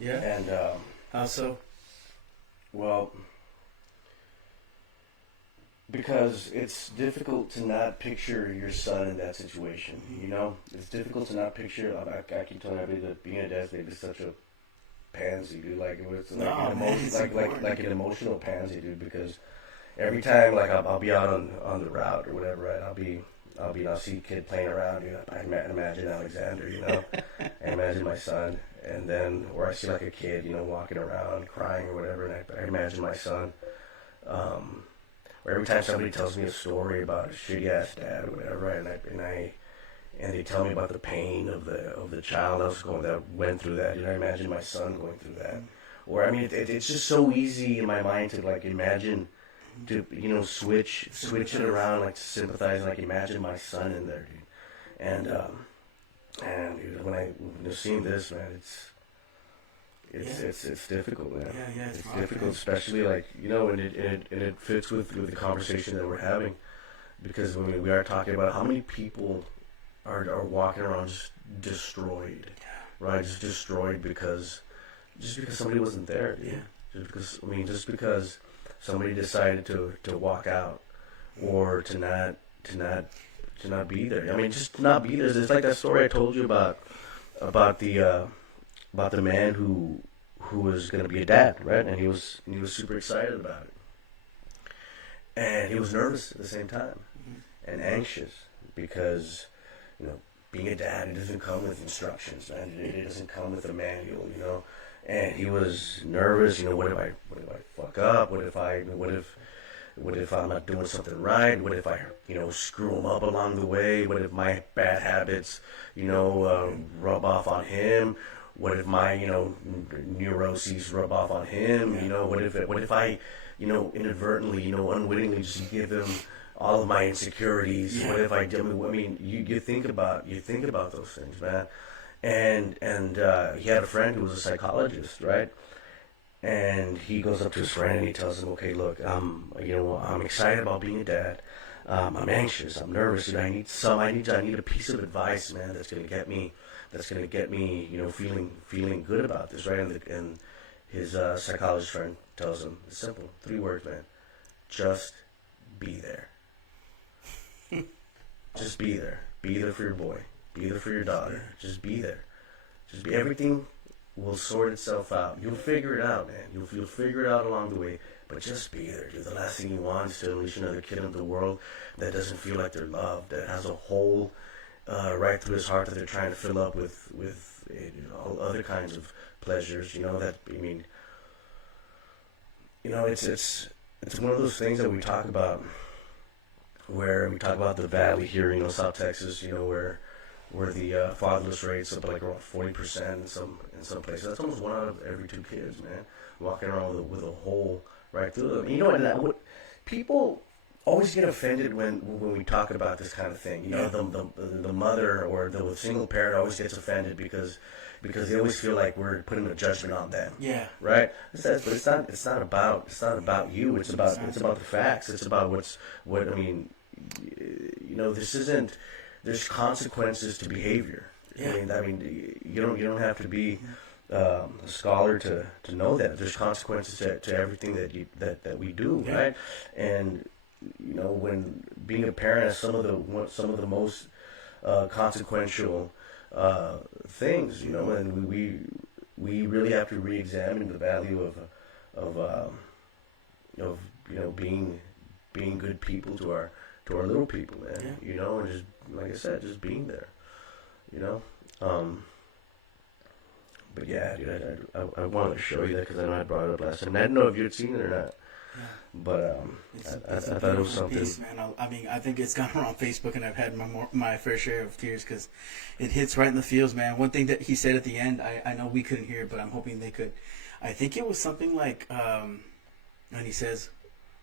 Yeah. And How so? well, because it's difficult to not picture your son in that situation. You know, it's difficult to not picture. I keep telling everybody that being a dad is such a pansy, dude. Like it's like No, an man, emotion, it's like important. an emotional pansy, dude. Because every time, like I'll be out on the route or whatever, right? I'll see a kid playing around, dude. I imagine Alexander, you know. I imagine my son, and then or I see like a kid, you know, walking around crying or whatever, and I imagine my son. Or every time somebody tells me a story about a shitty ass dad or whatever, right? And they tell me about the pain of the child that went through that. You know, I imagine my son going through that. Or I mean, it's just so easy in my mind to like imagine, to switch it around, like to sympathize, like imagine my son in there, dude. And dude, when seeing this, man, it's difficult, man. Yeah, it's It's hard, difficult, man. especially like and it fits with the conversation that we're having, because when we are talking about how many people are walking around just destroyed, right? Just destroyed just because somebody wasn't there, dude. Yeah. Just because somebody decided to walk out, or to not be there. I mean, just to not be there. It's like that story I told you about the man who was going to be a dad, right? And he was super excited about it, and he was nervous at the same time, and anxious, because you know being a dad, it doesn't come with instructions, man. It doesn't come with a manual, you know. And he was nervous. You know, what if I fuck up? What if I'm not doing something right? What if I, screw him up along the way? What if my bad habits, rub off on him? What if my, neuroses rub off on him? What if I, inadvertently, unwittingly just give him all of my insecurities? Yeah. What if I do? I mean, you think about those things, man. And he had a friend who was a psychologist, right? And he goes up to his friend and he tells him, "Okay, look, I'm excited about being a dad. I'm anxious. I'm nervous. And I need a piece of advice, man. That's gonna get me, feeling good about this, right?" And his psychologist friend tells him, it's simple, 3 words, man. Just be there. Just be there. Be there for your boy. Be there for your daughter. Just be there. Just be. Everything will sort itself out. You'll figure it out, man. You'll figure it out along the way. But just be there, dude. The last thing you want is to unleash another kid into the world that doesn't feel like they're loved, that has a hole right through his heart that they're trying to fill up with all other kinds of pleasures. It's one of those things that we talk about, where we talk about the valley here, South Texas, where the fatherless rate's up like around 40% in some places. That's almost 1 out of every 2 kids, man, walking around with a hole right through them. People always get offended when we talk about this kind of thing. The mother or the single parent always gets offended because they always feel like we're putting a judgment on them. Yeah. Right? But it's not about you. It's about the facts. It's about this isn't. There's consequences to behavior. Yeah. You don't have to be a scholar to know that there's consequences to everything that we do, Yeah. right? And when being a parent is some of the most consequential things, and we really have to re-examine the value of being good people to our little people, man. Yeah. And just like I said, just being there, But yeah, dude, I wanted to show you that because I know I brought it up last time. I didn't know if you had seen it or not. Yeah. But It's I a thought it was beautiful something. piece, man. I think it's gone around Facebook, and I've had my fair share of tears because it hits right in the feels, man. One thing that he said at the end, I know we couldn't hear it, but I'm hoping they could. I think it was something like, when he says,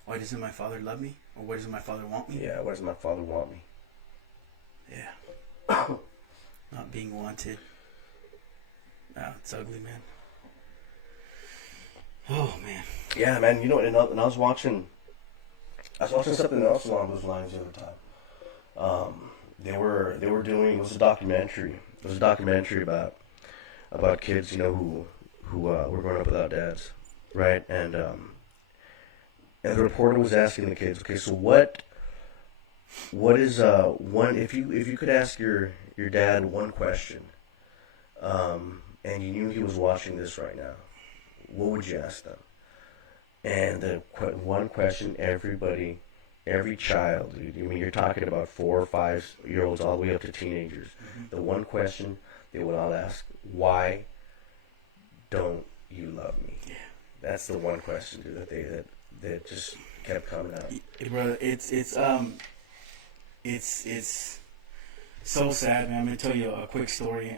"Why doesn't my father love me?" Or "Why doesn't my father want me?" Yeah, why does my father want me? Yeah. Not being wanted. Wow, it's ugly, man. Oh, man. Yeah, man. And I was watching something else along those lines the other time. They were doing, it was a documentary. It was a documentary about kids, who who were growing up without dads, right? And the reporter was asking the kids, okay, so what is one if you could ask your dad one question, and you knew he was watching this right now, what would you ask them? And the one question every child, dude, I mean, you're talking about 4 or 5 year olds all the way up to teenagers. The one question they would all ask: why don't you love me? Yeah. That's the one question, dude, that just kept coming out. Brother, it's so sad, man. I'm gonna tell you a quick story.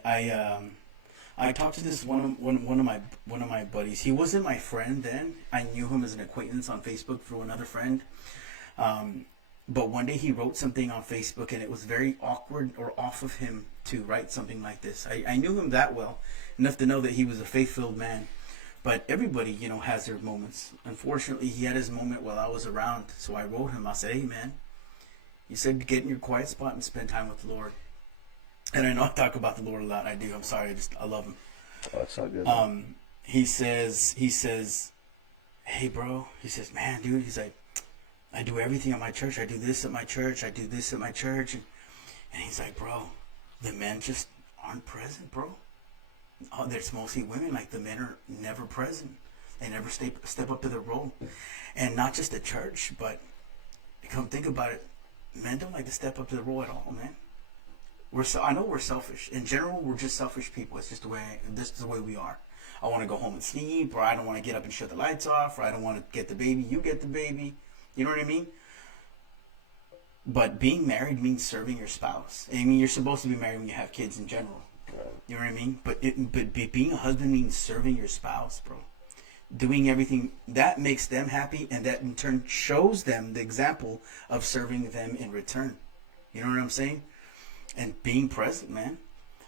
I talked to this one of my buddies. He wasn't my friend then. I knew him as an acquaintance on Facebook through another friend. But one day he wrote something on Facebook, and it was very awkward or off of him to write something like this. I knew him that well, enough to know that he was a faith-filled man. But everybody, has their moments. Unfortunately, he had his moment while I was around. So I wrote him. I said, hey, man, you said get in your quiet spot and spend time with the Lord. And I know I talk about the Lord a lot. I do. I'm sorry. I love him. Oh, it's all good. He says, hey, bro. He says, man, dude. He's like, I do everything at my church. I do this at my church. I do this at my church. And he's like, bro, the men just aren't present, bro. Oh, there's mostly women. Like, the men are never present. They never step up to their role. And not just the church, but come think about it. Men don't like to step up to the role at all, man. I know we're selfish. In general, we're just selfish people. It's just this is the way we are. I want to go home and sleep, or I don't want to get up and shut the lights off, or I don't want to get the baby. You get the baby. You know what I mean? But being married means serving your spouse. I mean, you're supposed to be married when you have kids in general. You know what I mean? But being a husband means serving your spouse, bro. Doing everything that makes them happy, and that in turn shows them the example of serving them in return. You know what I'm saying? And being present, man.